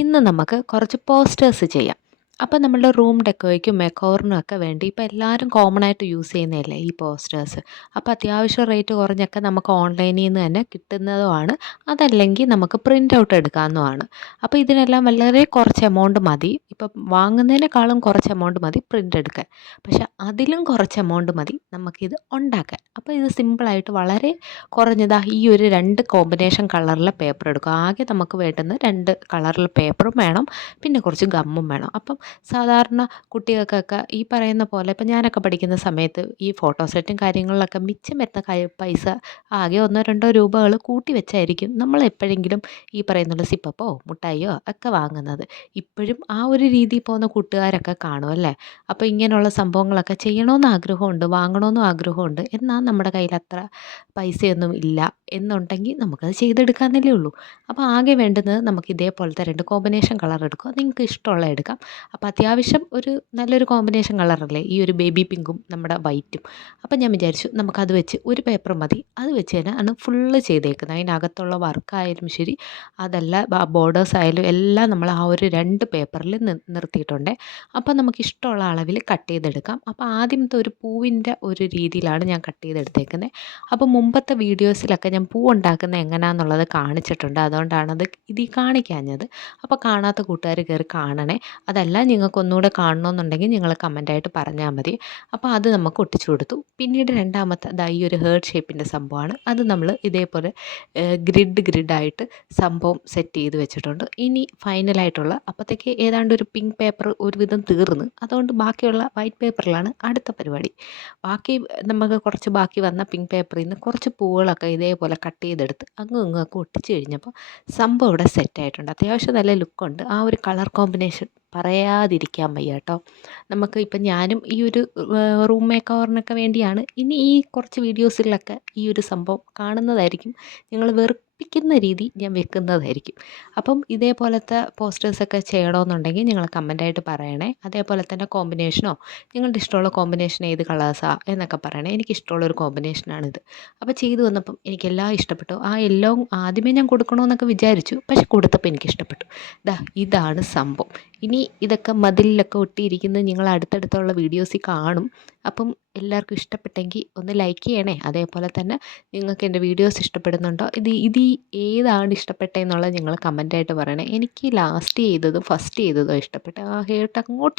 ഇന്ന് നമുക്ക് കുറച്ച് പോസ്റ്റേഴ്സ് ചെയ്യാം. അപ്പോൾ നമ്മളുടെ റൂം ഡെക്കോയ്ക്കും മെക്കോറിനും ഒക്കെ വേണ്ടി ഇപ്പോൾ എല്ലാവരും കോമൺ ആയിട്ട് യൂസ് ചെയ്യുന്നതല്ലേ ഈ പോസ്റ്റേഴ്സ്. അപ്പോൾ അത്യാവശ്യം റേറ്റ് കുറഞ്ഞൊക്കെ നമുക്ക് ഓൺലൈനിൽ നിന്ന് തന്നെ കിട്ടുന്നതുമാണ്. അതല്ലെങ്കിൽ നമുക്ക് പ്രിൻ്റ് ഔട്ട് എടുക്കാവുന്നതുമാണ്. അപ്പോൾ ഇതിനെല്ലാം വളരെ കുറച്ച് എമൗണ്ട് മതി. ഇപ്പം വാങ്ങുന്നതിനേക്കാളും കുറച്ച് എമൗണ്ട് മതി പ്രിൻ്റ് എടുക്കാൻ. പക്ഷേ അതിലും കുറച്ച് എമൗണ്ട് മതി നമുക്കിത് ഉണ്ടാക്കാൻ. അപ്പോൾ ഇത് സിമ്പിളായിട്ട് വളരെ കുറഞ്ഞതാ ഈ ഒരു 2 കോമ്പിനേഷൻ കളറിലെ പേപ്പർ എടുക്കുക. ആകെ നമുക്ക് വേണ്ടുന്ന 2 കളറിലെ പേപ്പറും വേണം, പിന്നെ കുറച്ച് ഗമ്മും വേണം. അപ്പം സാധാരണ കുട്ടികൾക്കൊക്കെ ഈ പറയുന്ന പോലെ ഇപ്പം ഞാനൊക്കെ പഠിക്കുന്ന സമയത്ത് ഈ ഫോട്ടോ സെറ്റും കാര്യങ്ങളിലൊക്കെ മിച്ചം വരുന്ന പൈസ ആകെ 1-2 രൂപകൾ കൂട്ടി വെച്ചായിരിക്കും നമ്മൾ എപ്പോഴെങ്കിലും ഈ പറയുന്നുള്ള സിപ്പപ്പോ മുട്ടായിയോ ഒക്കെ വാങ്ങുന്നത്. ഇപ്പോഴും ആ ഒരു രീതിയിൽ പോകുന്ന കൂട്ടുകാരൊക്കെ കാണും അല്ലേ. അപ്പോൾ ഇങ്ങനെയുള്ള സംഭവങ്ങളൊക്കെ ചെയ്യണമെന്ന് ആഗ്രഹമുണ്ട്, വാങ്ങണമെന്നും ആഗ്രഹമുണ്ട്. എന്നാൽ നമ്മുടെ കയ്യിൽ അത്ര പൈസയൊന്നും ഇല്ല എന്നുണ്ടെങ്കിൽ നമുക്കത് ചെയ്തെടുക്കാമെന്നല്ലേ ഉള്ളൂ. അപ്പോൾ ആകെ വേണ്ടുന്നത് നമുക്ക് ഇതേപോലത്തെ 2 കോമ്പിനേഷൻ കളർ എടുക്കുക. നിങ്ങൾക്ക് ഇഷ്ടമുള്ള എടുക്കാം. അപ്പോൾ അത്യാവശ്യം ഒരു നല്ലൊരു കോമ്പിനേഷൻ കളറല്ലേ ഈ ഒരു ബേബി പിങ്കും നമ്മുടെ വൈറ്റും. അപ്പോൾ ഞാൻ വിചാരിച്ചു നമുക്കത് വെച്ച് ഒരു പേപ്പർ മതി, അത് വെച്ച് തന്നെ ആണ് ഫുള്ള് ചെയ്തേക്കുന്നത്. അതിനകത്തുള്ള വർക്കായാലും ശരി, അതല്ല ബോർഡേഴ്സ് ആയാലും എല്ലാം നമ്മൾ ആ ഒരു 2 പേപ്പറിൽ നിർത്തിയിട്ടുണ്ട്. അപ്പോൾ നമുക്ക് ഇഷ്ടമുള്ള അളവിൽ കട്ട് ചെയ്തെടുക്കാം. അപ്പോൾ ആദ്യത്തെ ഒരു പൂവിൻ്റെ ഒരു രീതിയിലാണ് ഞാൻ കട്ട് ചെയ്തെടുത്തേക്കുന്നത്. അപ്പോൾ മുമ്പത്തെ വീഡിയോസിലൊക്കെ ഞാൻ പൂ ഉണ്ടാക്കുന്നത് എങ്ങനെയാണെന്നുള്ളത് കാണിച്ചിട്ടുണ്ട്. അതുകൊണ്ടാണത് ഇതിൽ കാണിക്കാഞ്ഞത്. അപ്പോൾ കാണാത്ത കൂട്ടുകാർ കയറി കാണണേ. അതല്ല നിങ്ങൾക്ക് ഒന്നുകൂടെ കാണണമെന്നുണ്ടെങ്കിൽ നിങ്ങൾ കമൻറ്റായിട്ട് പറഞ്ഞാൽ മതി. അപ്പോൾ അത് നമുക്ക് ഒട്ടിച്ചു കൊടുത്തു. പിന്നീട് രണ്ടാമത്തെ ഈ ഒരു ഹേർട്ട് ഷേപ്പിൻ്റെ സംഭവമാണ്. അത് നമ്മൾ ഇതേപോലെ ഗ്രിഡായിട്ട് സംഭവം സെറ്റ് ചെയ്ത് വെച്ചിട്ടുണ്ട്. ഇനി ഫൈനലായിട്ടുള്ള അപ്പോഴത്തേക്ക് ഏതാണ്ട് ഒരു പിങ്ക് പേപ്പർ ഒരുവിധം തീർന്ന്, അതുകൊണ്ട് ബാക്കിയുള്ള വൈറ്റ് പേപ്പറിലാണ് അടുത്ത പരിപാടി. ബാക്കി നമുക്ക് കുറച്ച് ബാക്കി വന്ന പിങ്ക് പേപ്പറിൽ നിന്ന് കുറച്ച് പൂവുകളൊക്കെ ഇതേപോലെ കട്ട് ചെയ്തെടുത്ത് അങ്ങും ഇങ്ങും ഒക്കെ ഒട്ടിച്ച് കഴിഞ്ഞപ്പോൾ സംഭവം ഇവിടെ സെറ്റായിട്ടുണ്ട്. അത്യാവശ്യം നല്ല ലുക്കുണ്ട്. ആ ഒരു കളർ കോമ്പിനേഷൻ പറയാതിരിക്കാൻ വയ്യ കേട്ടോ. നമുക്ക് ഇപ്പം ഞാനും ഈ ഒരു റൂം മേക്കോറിനൊക്കെ വേണ്ടിയാണ് ഇനി ഈ കുറച്ച് വീഡിയോസിലൊക്കെ ഈ ഒരു സംഭവം കാണുന്നതായിരിക്കും. നിങ്ങൾ വെറുപ്പിക്കുന്ന രീതി ഞാൻ വെക്കുന്നതായിരിക്കും. അപ്പം ഇതേപോലത്തെ പോസ്റ്റേഴ്സൊക്കെ ചെയ്യണമെന്നുണ്ടെങ്കിൽ നിങ്ങൾ കമൻറ്റായിട്ട് പറയണേ. അതേപോലെ തന്നെ കോമ്പിനേഷനോ നിങ്ങളുടെ ഇഷ്ടമുള്ള കോമ്പിനേഷൻ ഏത് കളേഴ്സാണ് എന്നൊക്കെ പറയണേ. എനിക്കിഷ്ടമുള്ളൊരു കോമ്പിനേഷനാണിത്. അപ്പോൾ ചെയ്തു വന്നപ്പം എനിക്കെല്ലാം ഇഷ്ടപ്പെട്ടു. ആ യെല്ലോ ആദ്യമേ ഞാൻ കൊടുക്കണമെന്നൊക്കെ വിചാരിച്ചു, പക്ഷെ കൊടുത്തപ്പോൾ എനിക്കിഷ്ടപ്പെട്ടു. ഇതാണ് സംഭവം. ഇനി ഇതൊക്കെ മതിലിലൊക്കെ ഒട്ടിയിരിക്കുന്നത് നിങ്ങൾ അടുത്തടുത്തുള്ള വീഡിയോസിൽ കാണും. അപ്പം എല്ലാവർക്കും ഇഷ്ടപ്പെട്ടെങ്കിൽ ഒന്ന് ലൈക്ക് ചെയ്യണേ. അതേപോലെ തന്നെ നിങ്ങൾക്ക് എൻ്റെ വീഡിയോസ് ഇഷ്ടപ്പെടുന്നുണ്ടോ, ഇത് ഏതാണ് ഇഷ്ടപ്പെട്ടതെന്നുള്ളത് നിങ്ങൾ കമൻറ്റായിട്ട് പറയണേ. എനിക്ക് ലാസ്റ്റ് ചെയ്തതും ഫസ്റ്റ് ചെയ്തതോ ഇഷ്ടപ്പെട്ടത്. ആ ഹേർട്ട് അങ്ങോട്ട്